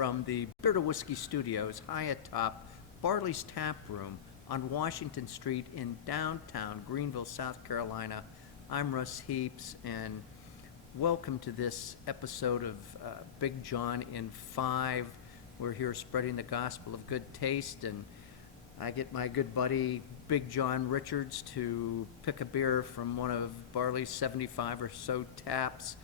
from the Beer to Whiskey Studios high atop Barley's Tap Room on Washington Street in downtown Greenville, South Carolina. I'm Russ Heaps, and welcome to this episode of Big Jon in 5. We're here spreading the gospel of good taste, and I get my good buddy Big Jon Richards to pick a beer from one of Barley's 75 or so taps.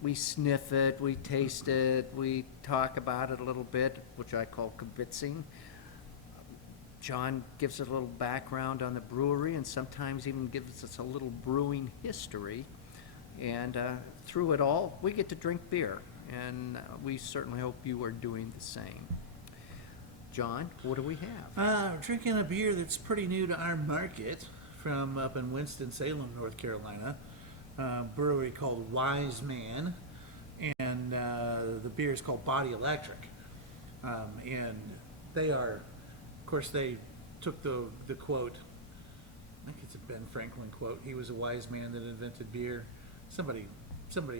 We sniff it, we taste it, we talk about it a little bit, which I call kibitzing. Jon gives us a little background on the brewery and sometimes even gives us a little brewing history. And through it all, we get to drink beer, and we certainly hope you are doing the same. Jon, what do we have? We're drinking a beer that's pretty new to our market from up in Winston-Salem, North Carolina. Brewery called Wise Man, and the beer is called Body Electric. And they are, of course, they took the quote, I think it's a Ben Franklin quote, he was a wise man that invented beer. Somebody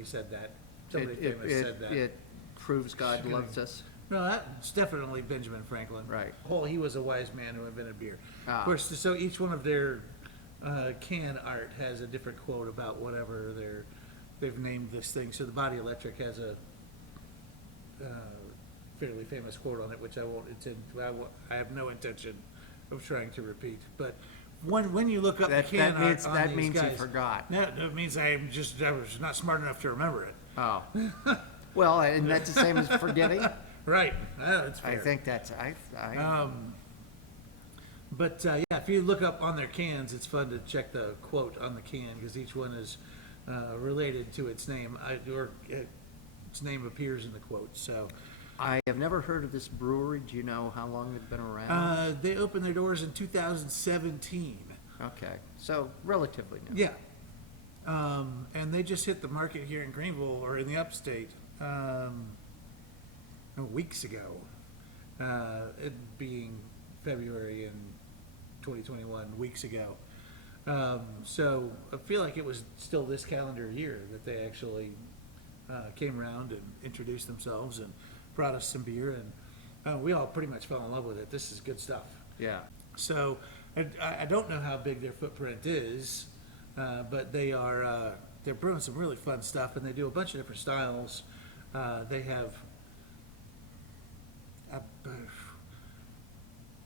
said that. Somebody famous said that. It proves God loves us. No, that's definitely Benjamin Franklin. Right. Oh, he was a wise man who invented beer. Ah. Of course, so each one of their can art has a different quote about whatever they've named this thing. So the Body Electric has a fairly famous quote on it, which I won't. I have no intention of trying to repeat. But when you look up the can art on that these means guys, you forgot. No, that means I was not smart enough to remember it. Oh, well, and that's the same as forgetting. Right. That's fair. I think that's But yeah, if you look up on their cans, it's fun to check the quote on the can because each one is related to its name, its name appears in the quote. So I have never heard of this brewery. Do you know how long they've been around? they opened their doors in 2017. Okay, so relatively new. Yeah, and they just hit the market here in Greenville or in the upstate weeks ago. It being February in 2021, weeks ago. So I feel like it was still this calendar year that they actually came around and introduced themselves and brought us some beer, and we all pretty much fell in love with it. This is good stuff. Yeah. So I don't know how big their footprint is, but they're brewing some really fun stuff, and they do a bunch of different styles. They have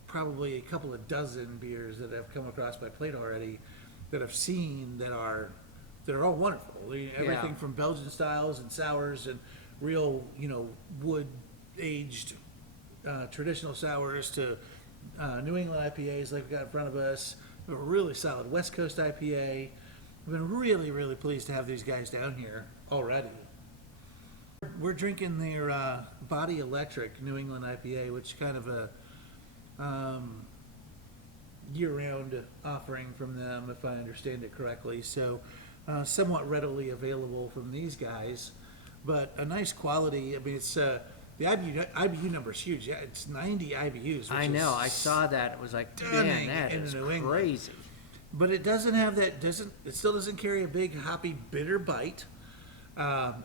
probably a couple of dozen beers that have come across my plate already that I've seen that are all wonderful. Everything from Belgian styles and sours and real, wood aged traditional sours to New England IPAs like we got in front of us. A really solid West Coast IPA. I've been really, really pleased to have these guys down here already. We're drinking their Body Electric New England IPA, which is kind of a year-round offering from them, if I understand it correctly. So somewhat readily available from these guys, but a nice quality. I mean, it's the IBU number is huge. Yeah, it's 90 IBUs. Which I know. I saw that. It was like, man, that is crazy. But it doesn't have that. It still doesn't carry a big hoppy bitter bite.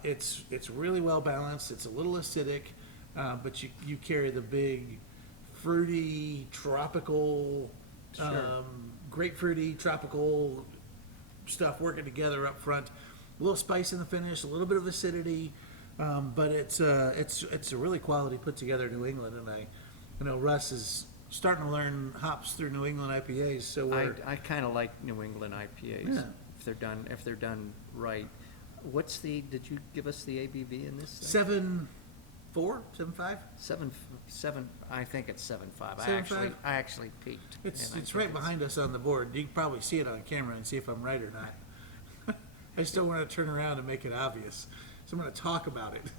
It's really well balanced. It's a little acidic, but you carry the big fruity, tropical, grapefruity, tropical stuff working together up front. A little spice in the finish, a little bit of acidity, but it's a really quality put together New England. And Russ is starting to learn hops through New England IPAs. So I kind of like New England IPAs if they're done right. Did you give us the ABV in this thing? 7.4, 7.5? 7. I think it's 7.5. 7.5? I actually peeked. It's right behind us on the board. You can probably see it on camera and see if I'm right or not. I still want to turn around and make it obvious, so I'm going to talk about it.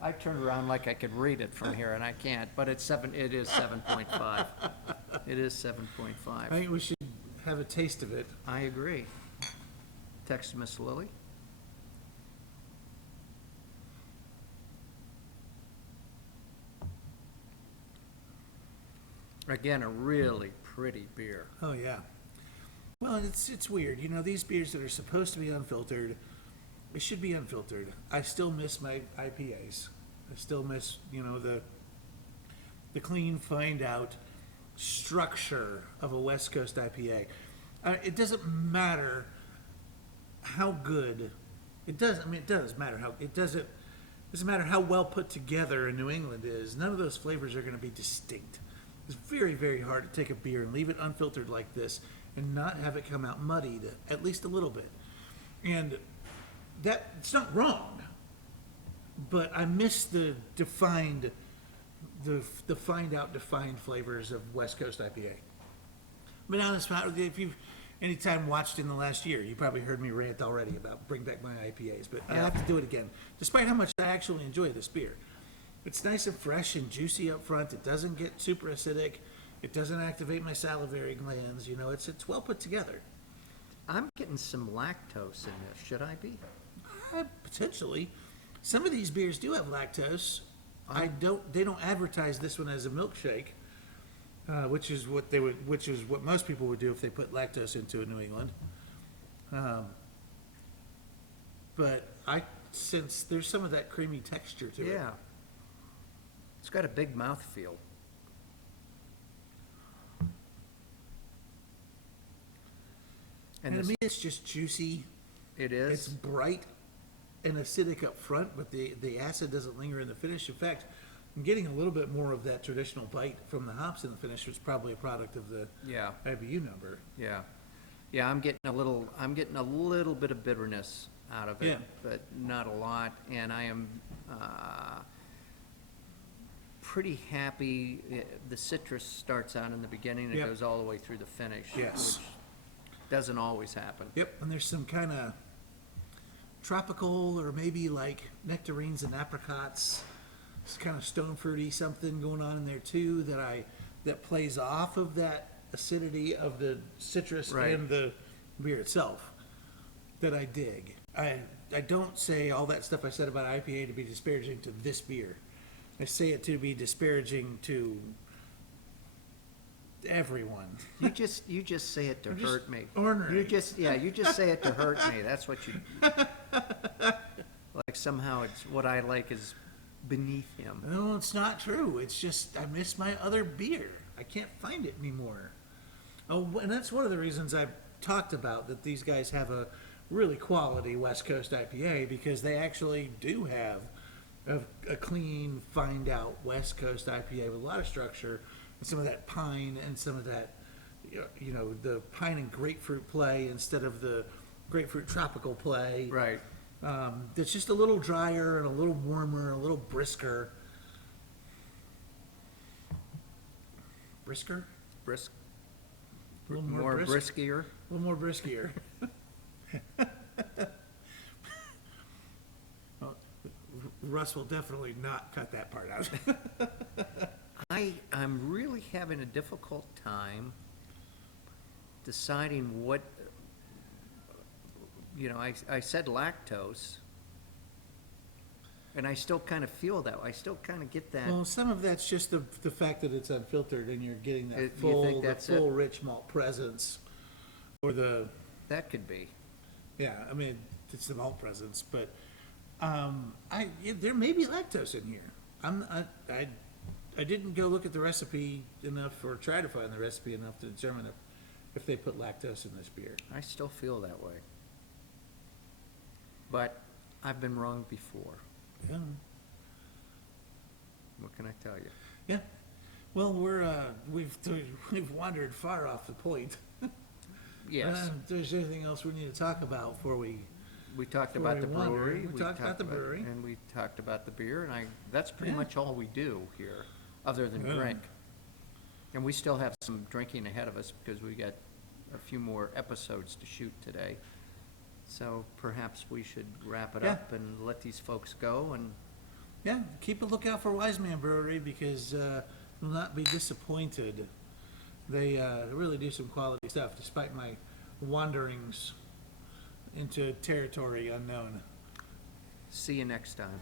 I turned around like I could read it from here, and I can't. But it is 7.5. It is 7.5. I think we should have a taste of it. I agree. Text Miss Lily. Again, a really pretty beer. Oh yeah. Well, it's weird. These beers that are supposed to be unfiltered, they should be unfiltered. I still miss my IPAs. I still miss, the clean, find out structure of a West Coast IPA. It doesn't matter how good it does. I mean, it does matter how it doesn't matter how well put together in New England is. None of those flavors are going to be distinct. It's very, very hard to take a beer and leave it unfiltered like this and not have it come out muddied at least a little bit. And it's not wrong, but I miss the defined flavors of West Coast IPA. But honest, if you've anytime watched in the last year, you probably heard me rant already about bring back my IPAs, but I have to do it again, despite how much I actually enjoy this beer. It's nice and fresh and juicy up front. It doesn't get super acidic. It doesn't activate my salivary glands. It's well put together. I'm getting some lactose in this. Should I be? Potentially. Some of these beers do have lactose. They don't advertise this one as a milkshake, which is what most people would do if they put lactose into a New England. But I sense there's some of that creamy texture to it. Yeah. It's got a big mouthfeel. And to me, it's just juicy. It is. It's bright and acidic up front, but the acid doesn't linger in the finish. In fact, I'm getting a little bit more of that traditional bite from the hops in the finish, which is probably a product of the IBU number. Yeah. Yeah, I'm getting a little bit of bitterness out of it, but not a lot. And I am pretty happy. The citrus starts out in the beginning and it goes all the way through the finish. Yes. Which doesn't always happen. Yep, and there's some kind of tropical or maybe like nectarines and apricots. It's kind of stone fruity something going on in there too that plays off of that acidity of the citrus and the beer itself that I dig. I don't say all that stuff I said about IPA to be disparaging to this beer. I say it to be disparaging to everyone. You just say it to hurt me. Ornery. You just say it to hurt me. That's what you like. Somehow it's what I like is beneath him. No, it's not true. It's just I miss my other beer. I can't find it anymore. Oh, and that's one of the reasons I've talked about that these guys have a really quality West Coast IPA, because they actually do have a clean, find out West Coast IPA with a lot of structure and some of that pine and some of that, the pine and grapefruit play instead of the grapefruit tropical play. Right. It's just a little drier and a little warmer, a little brisker. Brisker? Brisk. A little more briskier. A little more briskier. Well, Russ will definitely not cut that part out. I'm really having a difficult time deciding what, I said lactose, and I still kind of feel that. I still kind of get that. Well, some of that's just the fact that it's unfiltered and you're getting that You full, think that's full rich malt presence, or that could be. yeah. I mean, it's the malt presence, but there may be lactose in here. I didn't go look at the recipe enough or try to find the recipe enough to determine if they put lactose in this beer. I still feel that way. But I've been wrong before. Yeah. What can I tell you? Yeah. Well, we've wandered far off the point. Yes. If there's anything else we need to talk about before we talked about the brewery. We talked about the brewery. And we talked about the beer, and that's pretty much all we do here, other than drink. And we still have some drinking ahead of us because we got a few more episodes to shoot today. So perhaps we should wrap it up and let these folks go. And keep a lookout for Wise Man Brewery, because you'll not be disappointed. They really do some quality stuff, despite my wanderings into territory unknown. see you next time.